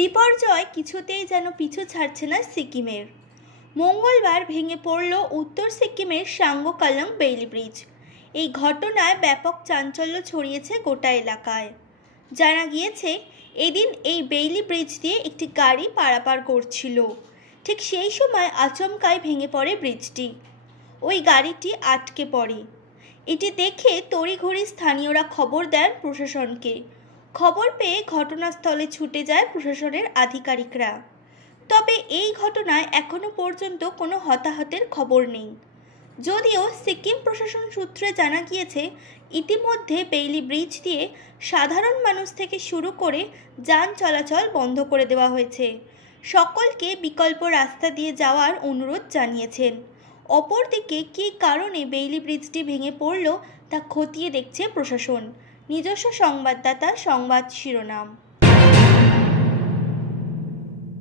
বিপর্যয় কিছুতেই যেন পিছু ছাড়ছে না সিকিমের। মঙ্গলবার ভেঙে পড়ল উত্তর সিকিমের সাঙ্গোকালং বেইলি ব্রিজ। এই ঘটনায় ব্যাপক চাঞ্চল্য ছড়িয়েছে গোটা এলাকায়। জানা গিয়েছে, এদিন এই বেইলি ব্রিজ দিয়ে একটি গাড়ি পারাপার করছিল। ঠিক সেই সময় আচমকাই ভেঙে পড়ে ব্রিজটি। ওই গাড়িটি আটকে পড়ে। এটি দেখে তড়িঘড়ি স্থানীয়রা খবর দেন প্রশাসনকে। খবর পেয়ে ঘটনাস্থলে ছুটে যায় প্রশাসনের আধিকারিকরা। তবে এই ঘটনায় এখনও পর্যন্ত কোনো হতাহতের খবর নেই। যদিও সিকিম প্রশাসন সূত্রে জানা গিয়েছে, ইতিমধ্যে বেইলি ব্রিজ দিয়ে সাধারণ মানুষ থেকে শুরু করে যান চলাচল বন্ধ করে দেওয়া হয়েছে। সকলকে বিকল্প রাস্তা দিয়ে যাওয়ার অনুরোধ জানিয়েছেন। অপরদিকে কী কারণে বেইলি ব্রিজটি ভেঙে পড়ল তা খতিয়ে দেখছে প্রশাসন। নিজস্ব সংবাদদাতা সংবাদ শিরোনাম।